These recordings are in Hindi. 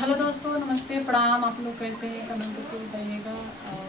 हेलो दोस्तों, नमस्ते, प्रणाम। आप लोग कैसे हैं? कमेंट करके बताइएगा। और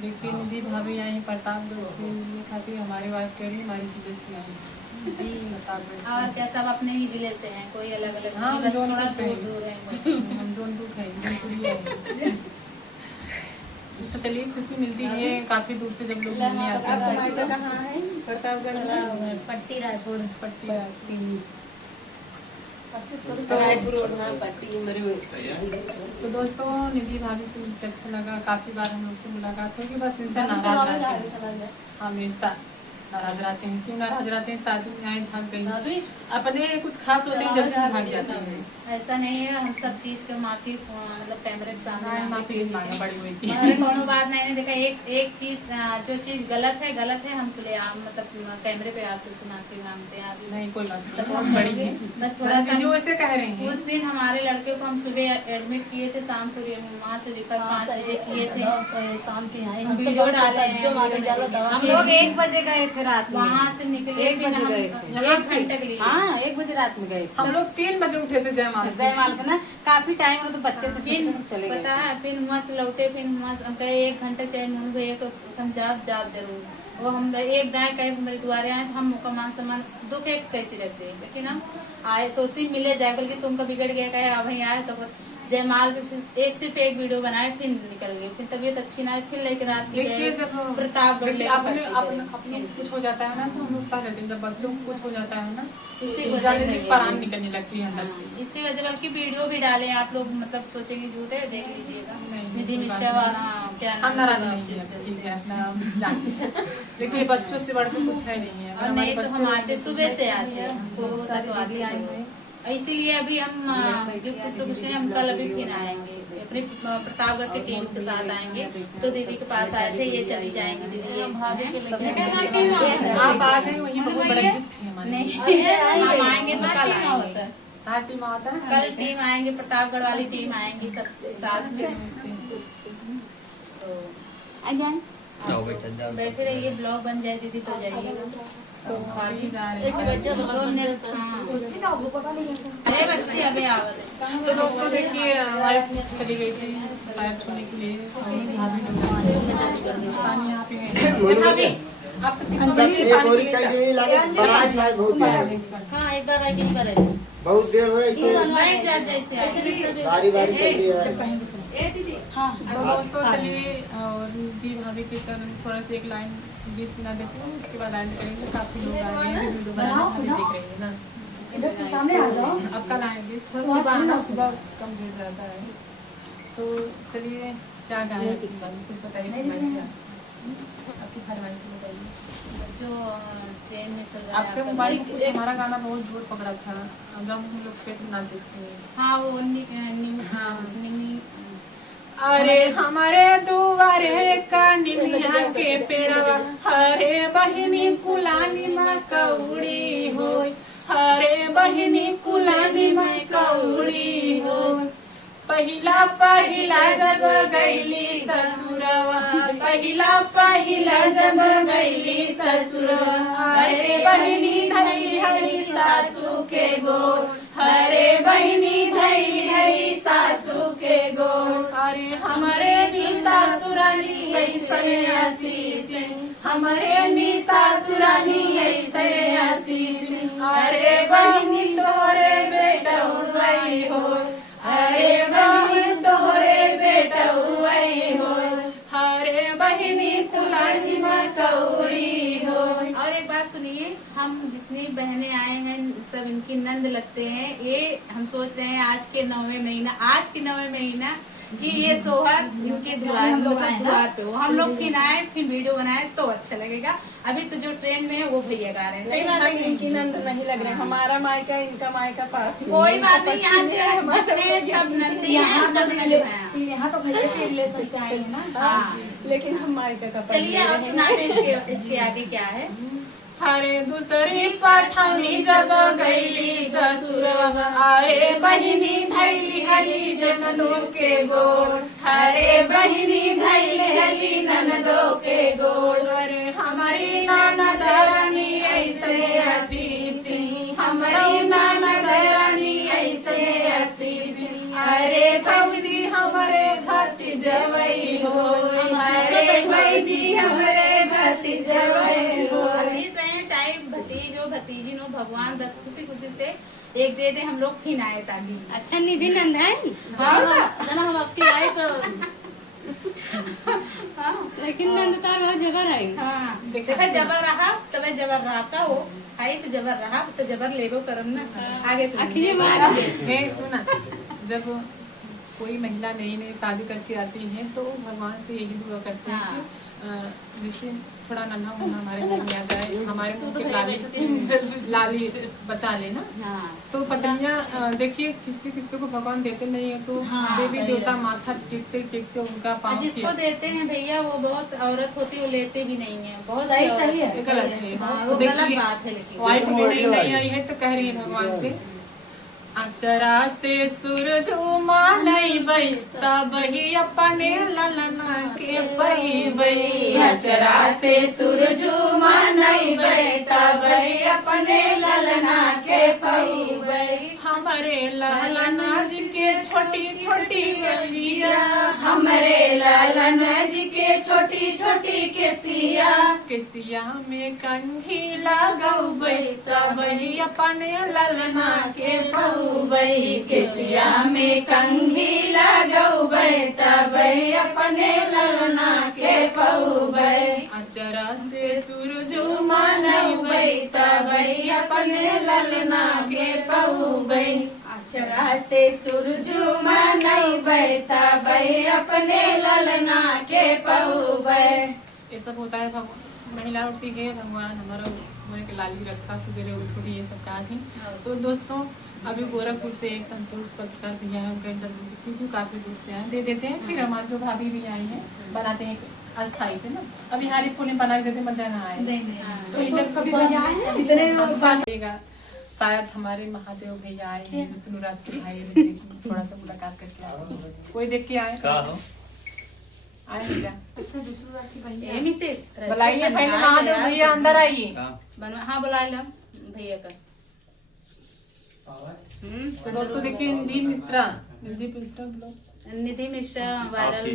देखिए, निधि भाभी आई प्रतापगढ़ से मिलने खातिर। हमारी वाइफ कह रही है हमारी जिले से आई जी प्रतापगढ़। और क्या सब अपने ही जिले से हैं? कोई अलग अलग हाँ, नहीं, बस थोड़ा दूर दूर है बस। हम जौनपुर हैं। तो चलिए, खुशी मिलती है काफी दूर से जब लोग मिलने आते हैं। आपका मायका कहाँ है? प्रतापगढ़ पट्टी रायपुर। पट्टी रायपुर पट्टी। तो दोस्तों, निधि भाभी से मिलकर अच्छा लगा। काफी बार हम लोग से मुलाकात होगी, बस इनसे नाराज रहते हैं, हमेशा नाराज रहते हैं। क्यों नाराज रहते हैं? शादी में आए भाग गई, अपने कुछ खास होते हैं जल्दी से भाग जाते हैं। ऐसा नहीं है, हम सब चीज के माफी मतलब कैमरे के सामने माफी मांगना बड़ी हुई थी। कोनो बात नहीं देखा। एक चीज जो चीज गलत है मतलब कैमरे पे आपसे माफी मांगते हैं। आप नहीं, कोई बात नहीं, सपोर्ट बड़ी है। बस थोड़ा सा जो ऐसे कह रहे हैं। उस दिन हमारे लड़के को हम सुबह एडमिट किए थे, शाम को वहाँ से रिफर 5 बजे किए थे। शाम की आए वीडियो डाले हैं। हम लोग 1 बजे गए थे रात में। वहाँ से निकले 1 बजे गए थे। 1 घंटे के लिए। हाँ, 1 बजे रात में गए थे। हम लोग 3 बजे उठे थे जयमाल से ना, काफी टाइम तो बच्चे थे, फिर चले गए। पता है, फिर वहाँ से लौटे, फिर वहाँ से हम कहे 1 घंटे चाहे मुन भैया को समझाओ जाओ जरूर। वो हम एक दाएं कहे मेरे द्वारे आए, हम मुका मान सम्मान दुख एक कहती रहते हैं, लेकिन हम आए तो उसी मिले जाए। बल्कि तुमका बिगड़ गया कहे अब वहीं आए तो जयमाल सिर्फ एक वीडियो बनाए, फिर निकल गए। फिर तबीयत अच्छी ना है, फिर लेकर रात प्रतापगढ़ अपने कुछ हो जाता है ना, तो हम लोग साथ रहते हैं। जब बच्चों को कुछ हो जाता है ना, इसी तो वजह से परान निकलने लगती है अंदर से। इसी वजह, बल्कि वीडियो भी डाले आप लोग, मतलब सोचेंगे झूठ है, देख लीजिएगा। नहीं, निधि कोई मिश्रा बात वाला क्या हम नाराज नहीं है, ठीक है, अपना जानते हैं। देखिए, बच्चों से बढ़कर कुछ है नहीं है। और नहीं तो हम आते सुबह से आते हैं, तो आते हैं। इसीलिए अभी हम हम कल अभी फिर आएंगे, अपने प्रतापगढ़ के टीम के साथ आएंगे। तो दीदी के पास आए थे, ये चली जाएंगी दीदी। आप आ गए, वही बहुत बड़ा गिफ्ट है हमारे। नहीं, हम आएंगे तो कल आएंगे। टीम आता है कल टीम आएंगे, प्रतापगढ़ वाली टीम आएंगी सब साथ में। तो बैठे रहिए, ब्लॉग बन जाए दीदी तो जाइएगा। तो अरे बच्ची अभी आवत है। तो दोस्तों देखिए, वाइफ चली गई थी पैर छूने के लिए। पानी यहाँ पे है। आप सबकी हाँ, एक बार आए कि करे बहुत देर हुआ बैठ जा जैसे बारी बारी चल रही है। हाँ। तो दोस्तों चलिए, और दी भाभी के चरण थोड़ा सा एक लाइन 20 मिनट देती हूँ, उसके बाद एंड करेंगे। काफी लोग आए हैं, वीडियो बनाना अभी देख रहे हैं ना। इधर से सामने आ जाओ। अब कल आएंगे, थोड़ा सा आना, सुबह कम भीड़ रहता है। तो चलिए, क्या गाएं? कुछ बताइए, आपकी फरमाइश बताइए। जो ट्रेन में चल रहा है आपके मोबाइल में कुछ हमारा गाना बहुत जोर पकड़ा था जब हम लोग पे नाचे थे। हाँ, वो अरे हमारे दुआरे का निमिया के पेड़वा, हरे बहिनी कुलानी माँ कौड़ी होय, हरे बहिनी कुलानी माँ कौड़ी होय। पहिला पहिला जब गईली ससुरवा, पहिला पहिला जब गईली ससुरवा, हरे बहिनी धैली हरी सासू के गोड़, हरे बहिनी धैली हरी सासू के गोड़। अरे हमारे नी सासुरानी ऐसे आशीष, हमारे नी सासुरानी ऐसे आशीष। अरे बहिनी तोरे बेटा हुई हो, अरे बहिनी तोरे बेटा हुई हो, हरे बहिनी कुलानी माँ कौड़ी हो। और एक बात सुनिए, हम जितनी बहनें आए हैं सब इनकी नंद लगते हैं। ये हम सोच रहे हैं आज के 9वें महीना कि ये सोहर इनके द्वार पे हो। हम लोग फिर आए, फिर वीडियो बनाए तो अच्छा लगेगा। अभी तो जो ट्रेन में है वो भैया गा रहे हैं। सही बात है, इनकी नंद नहीं लग रहे। हमारा मायका इनका मायका पास ही। कोई बात नहीं, यहाँ से सब नंदी यहाँ तो भैया के रिलेशन से आए हैं ना। हाँ, लेकिन हम मायका का चलिए अब सुनाते इसके आगे क्या है। हरे दूसरी पठानी जब गईली ससुरवा, अरे बहिनी धैली हली ननदो के गोड़, हरे बहिनी धैली हली ननदो के गोड़। अरे हमारी ननद रानी ऐसे आशीष, हमारी ननद रानी ऐसे आशीष। हमारे भौजी हमारे भतीजवई हो, हमारे भौजी हमारे भतीजवई हो। आशीष रहे चाहे भतीज हो भतीजी हो, भगवान बस खुशी खुशी से एक दे दे, हम लोग फिर आए ताकि। अच्छा निधि नंद है जना हम आपके आए तो लेकिन नंद तार बहुत जबर है। हाँ देखा जबर रहा तबे जबर रहा का हो, आई तो जबर रहा तो जबर लेगो करम ना। आगे सुन आखिरी बार है सुना, जब कोई महिला नई नई शादी करके आती है तो भगवान से यही दुआ करते हैं कि जिससे थोड़ा नन्हा मुन्ना हमारे घर में आ जाए, हमारे मुंह के लाली बचा लेना। तो पत्नियां देखिए किसी किसी को भगवान देते नहीं है तो देवी देवता माथा टेकते टेकते उनका पाँव जिसको देते हैं भैया वो बहुत औरत होती है, वो लेते भी नहीं है, बहुत सही सी सही है। औरत गलत है। हाँ, वो देखिए, गलत बात है। लेकिन वाइफ नहीं आई है तो कह रही है भगवान से अचरा से सूरज मानई तब ही अपने ललना के पई, अचरा से सूरज मानई तब ही अपने ललना के पई। हमारे ललना जी के छोटी छोटी केसिया, हमरे लालन जी के छोटी छोटी केसिया, केसिया में कंघी लगौबै तब ही अपने ललना के पहुबई, केसिया में कंघी लगौबै तब ही अपने ललना के पहुबई। अचरा से सूरज मनौबै तब ही अपने ललना के पहुबई, अचरा से सूरज मनौबै तब ही अपने ललना के पहुबई। ये सब होता है। महिला उठती है भगवान हमारा मुँह के लाली रखा, सवेरे उठी ये सब कहा थी। तो दोस्तों अभी गोरखपुर से एक संतोष पत्रकार भैया है, उनका इंटरव्यू क्योंकि काफी दूर से आए दे देते हैं। फिर हमारे जो भाभी भी आई हैं बनाते हैं अस्थाई से ना, अभी हारी फूले बना देते मजा ना आए तो इंटरव्यू कभी भैया आए इतने शायद हमारे महादेव भैया आए हैं, विष्णुराज के भाई, थोड़ा सा मुलाकात करके आए, कोई देख के आए आए क्या बुलाइए पहले महादेव भैया अंदर आइए। हाँ बुला लो भैया का। तो दोस्तों देखिए निधि मिश्रा ब्लॉग, निधि मिश्रा वायरल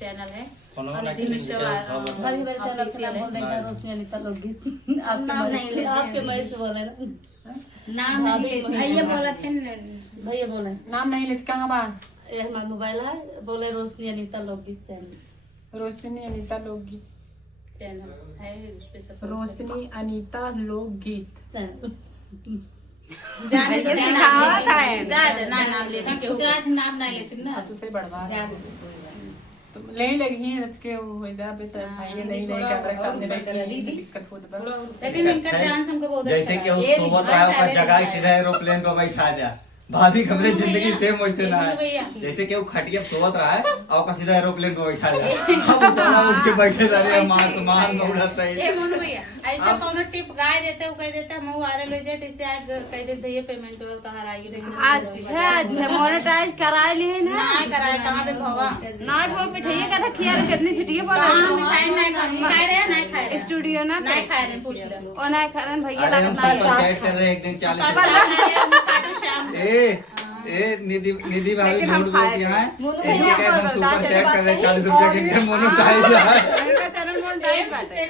चैनल है और निधि मिश्रा भाभी मेरे चैनल पे नाम बोल देना रोशनी अनीता लोकगीत। आपके मैं से बोले ना नाम नहीं भैया बोला थे भैया बोले नाम नहीं लेते कहाँ बात ये हमारा मोबाइल है, बोले रोशनी अनीता लोकगीत चैनल, रोशनी अनीता लोकगीत चैनल है उस पे सब रोशनी अनीता लोकगीत चैनल जाने दो ना नाम लेना के नाम नहीं लेते ना तो से बढ़वा तो ले लगी रच के वो हो जा पे तो भाई नहीं कैमरा के सामने बैठ के दिक्कत हो तो लेकिन इनका डांस हमको बहुत जैसे कि उस सोबत रहा होगा जगह सीधा एरोप्लेन को बैठा दिया, भाभी हमरे जिंदगी सेम वैसे ना है। जैसे कि वो खटिया सोबत रहा है और का सीधा एरोप्लेन को बैठा दिया, अब साला उठ के बैठे जा रहे मान में उड़ता है। ए मोनू भैया ऐसा कोनो टिप गाय देते वो कह देता हम वायरल हो जाए तैसे आज कह दे भैया पेमेंट हो कहां आई लेकिन अच्छा मोनेटाइज करा लिए ना नहीं कराए कहां पे भवा ना वो पिठाई का था खिया कितनी छुट्टी बोला मिठाई नहीं खाए रहे नहीं खाए रहे स्टूडियो ना नहीं खाए रहे पूछ लो और नहीं खा रहे भैया अरे हम सुपर चैट कर रहे एक दिन 40 निधि भाभी झूठ बोलती है। हम सुपर चैट कर रहे 40 रुपया के इनके मोनेटाइज है, इनका चैनल मोनेटाइज बाटे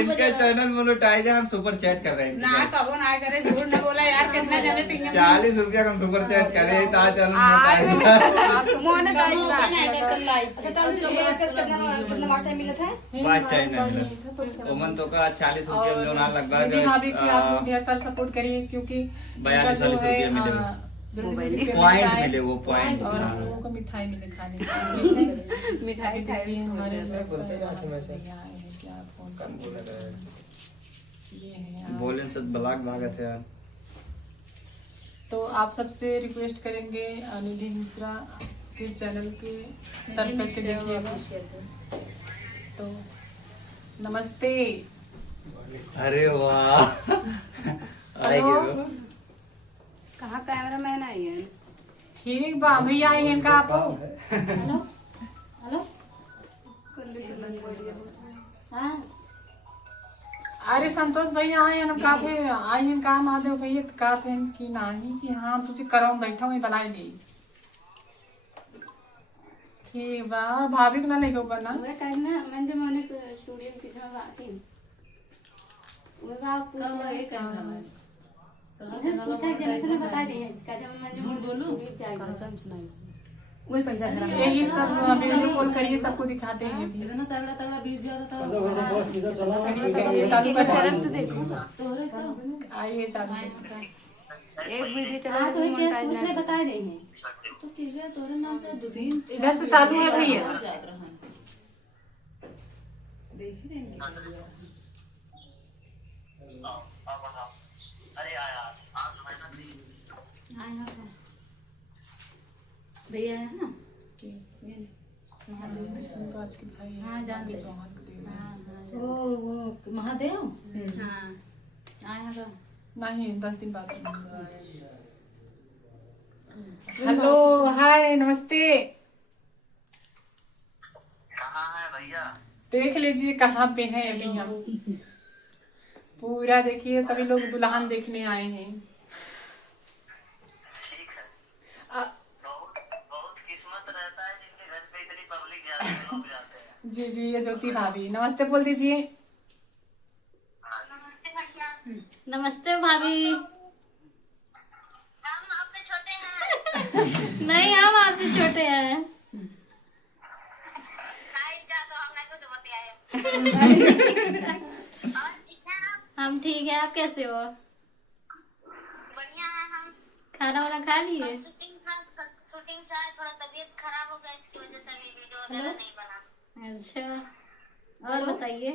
इनके चैनल मोनेटाइज है, हम सुपर चैट कर रहे हैं। ना कबो ना करे झूठ न बोला यार कितना जाने तीन 40 रुपया का हम सुपर चैट कर रहे हैं, ता चैनल मोनेटाइज बात चैनल ओमन तो का 40 रुपया में जोना लगभग निधि भाभी की आप ढेर सारा सपोर्ट करिए क्योंकि 42 रुपया मिले पॉइंट मिले, वो पॉइंट और हम लोगों को मिठाई मिले खाने को मिठाई खाए हमारे बोले से ब्लॉग भागत है यार। तो आप सबसे रिक्वेस्ट करेंगे निधि मिश्रा के चैनल के सर्च करके देखिएगा। तो नमस्ते। अरे वाह आएगी कहाँ कैमरा मैन आई है ठीक बा भैया आई हैं का आप हेलो हेलो हां अरे संतोष भैया आए हैं का थे आई हैं का महादेव भैया का थे कि नहीं कि हाँ सोचे करो बैठा हुई बनाई ली ठीक बा भाभी को ना लेके ऊपर ना वह कहना मैं जब मैंने स्टूडियो में कितना आती वो बात कहाँ है कहना मैं पूछा जैसे ने बता दिए कदम मैं झूठ बोलूं जाएगा वही पैसा खराब यही सब वीडियो कॉल करिए सबको दिखाते हैं अभी। इतना तगड़ा तगड़ा बीज ज्यादा था करिए चालू कर चरण तो देखो तोहरे तो आइए चालू करिए। एक वीडियो चला तो उसने बता देंगे तो केले तोरे नाम से 2-3 इधर से चालू है भैया। याद रहन देख ही रहे भैया है ना आज के भाई हाँ जानते हैं। चौहान को दे दो। वो महादेव हाँ आया था नहीं 10 दिन बाद। हेलो हाय नमस्ते। कहाँ है भैया? देख लीजिए कहाँ पे हैं अभी हम। पूरा देखिए सभी लोग दुल्हन देखने आए हैं। ठीक है। आ- बहुत किस्मत रहता है जिनके घर पे इतनी पब्लिक जाते हैं, लोग जाते हैं। जी जी ये ज्योति भाभी नमस्ते बोल दीजिए। नमस्ते भैया। नमस्ते भाभी। हम आपसे छोटे हैं। नहीं हम आपसे छोटे हैं। हाय जा तो हम नहीं कुछ बतियाए। और ठीक है आप? हम ठीक है आप कैसे हो? बढ़िया है हम। खाना वाना खा लिए? शूटिंग से आए, थोड़ा तबीयत खराब हो गया, इसकी वजह से अभी वीडियो वगैरह नहीं बना। अच्छा और बताइए।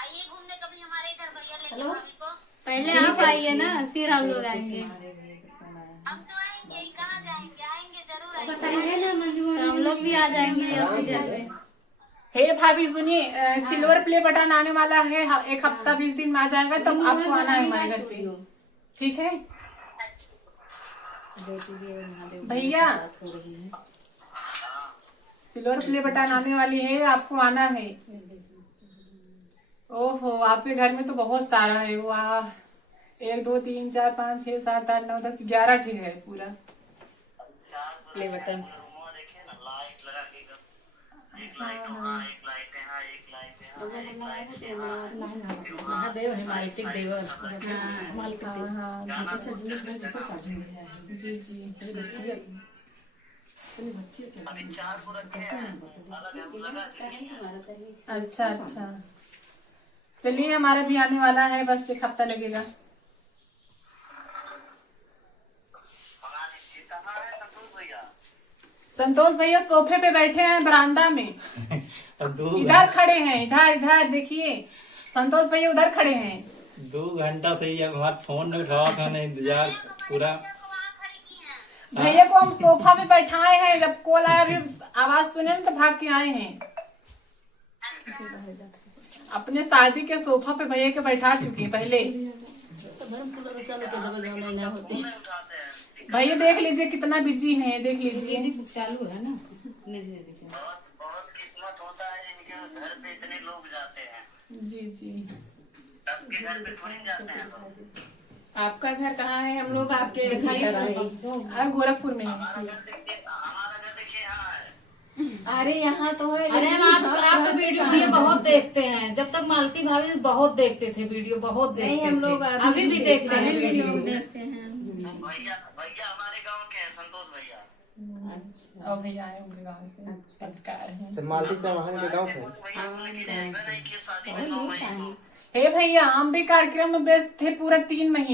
आइए घूमने कभी हमारे इधर, भैया लेके भाभी को। पहले आप आइए ना फिर हम लोग आएंगे। हम तो आएंगे ही, कहाँ जाएंगे? आएंगे जरूर आएंगे। बताइए ना मंजू तो हम लोग भी आ जाएंगे आपके घर पे। हे भाभी सुनिए सिल्वर प्ले बटन आने वाला है। एक हफ्ता 20 दिन में आ जाएगा तब आपको आना है हमारे घर पे। ठीक है भैया सिल्वर प्ले बटन आने वाली है आपको आना है। ओहो आपके घर में तो बहुत सारा है। वाह 1 2 3 4 5 6 7 8 9 10 11 ठीक है पूरा प्ले बटन देखिए ना, लाइट लगा के एक लाइट वहाँ, एक लाइट यहाँ, एक लाइट यहाँ, एक लाइट यहाँ। महादेव है मालिक देव जी जी ये देखिए। अभी 4 को रखे हैं, अलग लगा के। अच्छा अच्छा चलिए हमारा भी आने वाला है बस 1 हफ्ता लगेगा। मंगा लीजिए। कहाँ है संतोष भैया? संतोष भैया सोफे पे बैठे हैं बरामदा में। इधर खड़े हैं इधर इधर देखिए संतोष भैया उधर खड़े हैं। 2 घंटा से ही अब हमारा फोन नहीं उठावा था ना इंतजार पूरा। वहाँ खड़ी की हैं। भैया को हम सोफा पे बैठाए हैं जब कॉल आया फिर आवाज सुने ना तो भाग के आए हैं। अपने शादी के सोफा पे भैया के बैठा चुके हैं पहले। भैया देख लीजिए कितना बिजी है देख लीजिए। चालू है ना बहुत बहुत किस्मत होता है जिनके घर पे इतने लोग जाते हैं। जी जी सबके घर पे थोड़ी जाते हैं लोग। आपका घर कहाँ है? हम लोग आपके घर आए। गोरखपुर में है। हमारा घर देखिए यहाँ है। अरे यहाँ तो है अरे हम आपका वीडियो बहुत देखते हैं। जब तक मालती भाभी बहुत देखते थे वीडियो, बहुत देखते नहीं, हम लोग थे। अभी अभी भी देखते हैं वीडियो। देखते हैं। भैया भैया हमारे गांव के हैं, संतोष भैया। और भैया आए होंगे गाँव से पत्रकार हैं। मालती चौहान के गाँव पे। भैया को लेके जाएगा नहीं कि शादी में 9 मई को। हे भैया हम भी कार्यक्रम में व्यस्त थे पूरा 3 महीने।